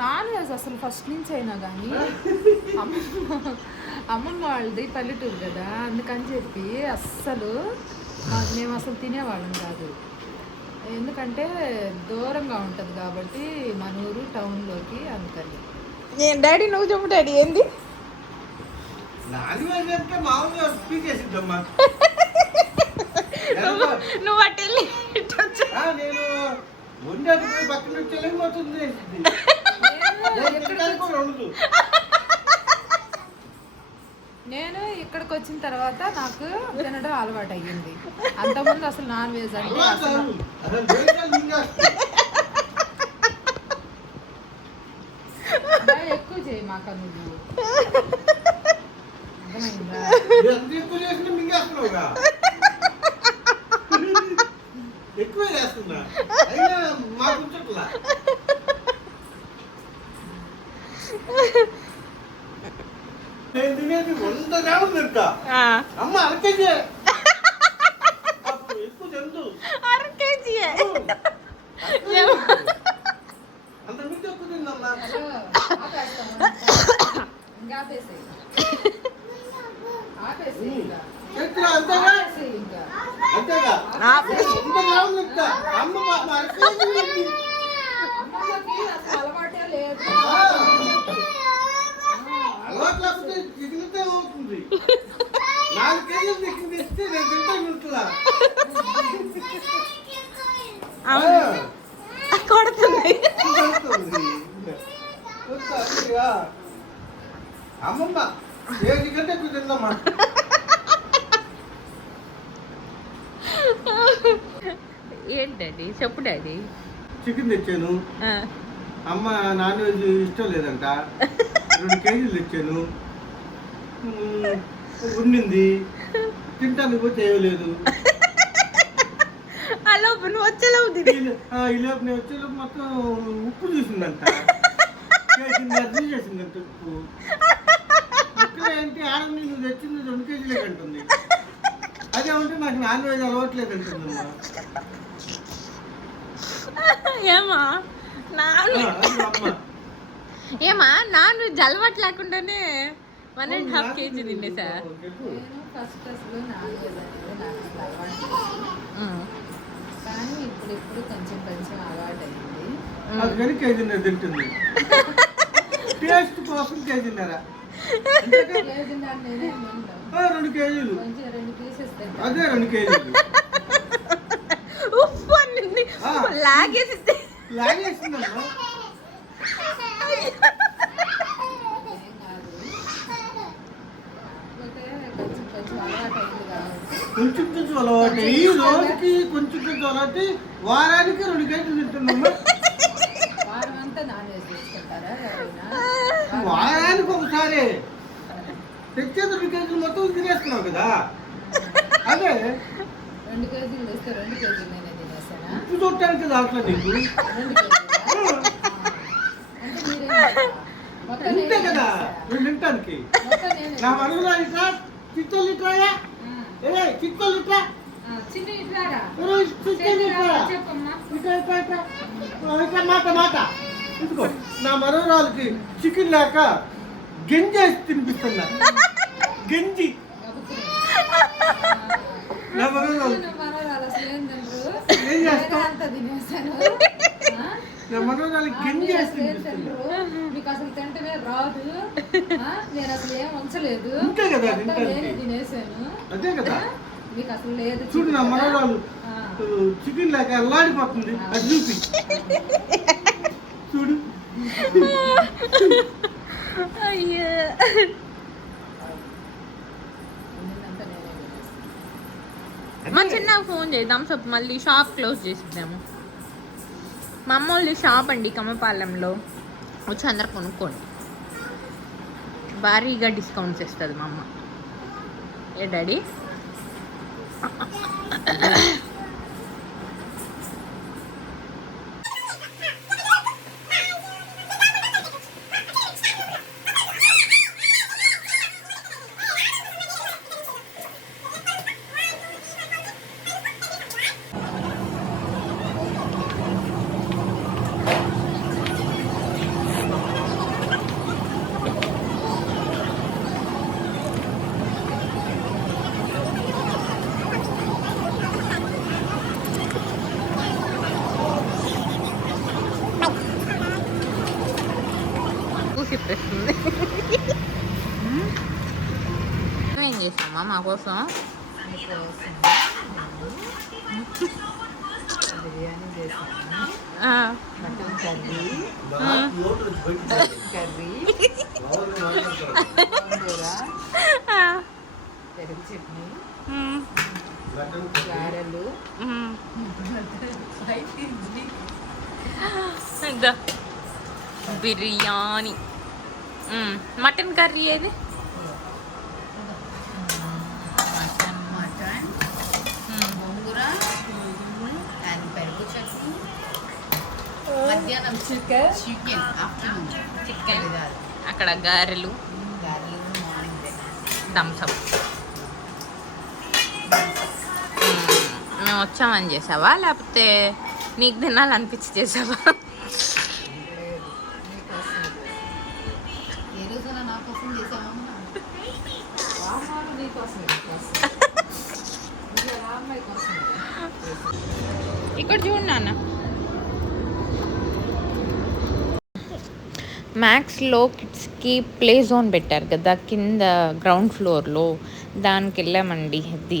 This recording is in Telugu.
నాన్ వెజ్ అసలు ఫస్ట్ నుంచి అయినా కానీ అమ్మమ్మ వాళ్ళది పల్లెటూరు కదా, అందుకని చెప్పి అస్సలు మేము అసలు తినేవాళ్ళం కాదు. ఎందుకంటే దూరంగా ఉంటుంది కాబట్టి మన ఊరు టౌన్లోకి, అందుకని. డాడీ నువ్వు చెప్పు డాడీ ఏంది నువ్వు అటు వెళ్ళి నేను ఇక్కడికి వచ్చిన తర్వాత నాకు తినడం అలవాటు అయ్యింది. అంతకుముందు అసలు నాన్ వెజ్ అంటే అసలు ఎక్కువ చేయి మాకు నువ్వు ఎక్కువ చేస్తున్నా మాకు నేను తినేది 100 గ్రాములు తింటా. అమ్మ అరకేజీ ఎక్కువ తిందు, అరకేజీ అంత మించి ఎక్కువ తిందమ్మా. అంతేగా 100 గ్రాములు తింటా. అమ్మ అరకేజీ అలవాటే లేదు. అలవాటు లేకపోతే చికెన్తో అవుతుంది. 4 కేజీలు చికెన్ తెస్తే నేను తింటాను ఇంట్లో. కొడుతుంది అమ్మమ్మ ఏ చికెన్ ఎక్కువ తిందమ్మా. ఏంటి డాడీ చెప్పు డాడీ. చికెన్ తెచ్చాను, అమ్మ నాన్ వెజ్ ఇష్టం లేదంట, 2 కేజీలు తెచ్చాను. ఉండింది తింటాను కూడా చేయలేదు. అలోపు నువ్వు వచ్చేలోపు ఈ లోపు నేను వచ్చేలోపు మొత్తం ఉప్పు చూసిందంట, చేసిందంట ఉప్పు. ఇక్కడ ఏంటి ఆడ నువ్వు తెచ్చింది 2 కేజీలే అంటుంది. అదే ఉంటే నాకు నాన్ వెజ్ అలవాట్లేదు అంటుందమ్మా. ఏమా నాన్ వెజ్ అలవాటు లేకుండానే 1.5 కేజీ తినేసా. ఫస్ట్ అసలు నాన్ వెజ్ అనేది నాకు అలవాటు, కానీ ఇప్పుడు కొంచెం అలవాటు అయింది. అందుకని కేజీన్నర తింటుంది. టేస్ట్ కోసం కేజీన్నర, 2 కేజీలు, అదే 2 కేజీలు ఉప్పు అన్నింది లాగేసిందమ్మా. కొంచెం కొంచెం అలవాటు ఈ రోజుకి కొంచెం కొంచెం అలవాటు, వారానికి 2 కేజీలు తింటున్నామ్మా. వారానికి ఒకసారి తెచ్చేది 2 కేజీలు మొత్తం తినేస్తున్నావు కదా. అదే 2 కేజీలు తెస్తే 2 కేజీలు నేనే తినేసానా? ఉప్పు చూడటానికి దాంట్లో నీకు ఉంటే కదా 2 తింటానికి. నా మనసులో ఇట్లా చిత్తలు ఇట్రాయా, చిత్తలు ఇట్లా మాట ఇదిగో. నా మనవరాలకి చికెన్ లేక గంజేసి తినిపిస్తున్నా. గంజి నా మనవరాలు ఏం చేస్తా, నా మనవరాలకి గంజేసి తినిపిస్తున్నా. మీకు అసలు తింటమే రాదు, నేను అసలు ఏం ఉంచలేదు, అంతే కదా తినేసాను. అదే కదా మీకు అసలు లేదు. చూడు నా మనవరాలు చికెన్ లేక అల్లాడిపోతుంది. అది చూపి చూడు. మా చిన్న ఫోన్ చేద్దాం సో మళ్ళీ షాప్ క్లోజ్ చేసిద్దాము. మా అమ్మ వాళ్ళు షాప్ అండి కమ్మపాలెంలో, వచ్చి అందరు కొనుక్కోండి, భారీగా డిస్కౌంట్స్ ఇస్తుంది మా అమ్మ. ఏ డాడీ చెప్పేస్తుంది. ఏం చేసామా మా కోసం? బిర్యానీ చేసాను, ఆ, మటన్ కర్రీ, కర్రీ, కూర, ఆ, పెరుగు చట్నీ, ఉమ్, గారెలు, ఉమ్. ఇదో బిర్యానీ. మటన్ కర్రీ ఏది? మటన్, గోంగూర అండ్ పెరుగు చట్నీ, మధ్యాహ్నం చికెన్, ఆఫ్టర్నూన్ చికెన్, అక్కడ గారెలు, గారెలు, మార్నింగ్ థమ్స్అప్. మేము వచ్చామని చేసావా లేకపోతే నీకు తినాలనిపించి చేసావా? ఏ రోజైనా నా కోసం చేసావమ్మా? నీకోసం అమ్మాయి కోసం. ఇక్కడ చూడు నాన్న. మ్యాక్స్లో కిడ్స్కి ప్లే జోన్ పెట్టారు కదా కింద గ్రౌండ్ ఫ్లోర్లో, దానికి వెళ్ళామండి. అది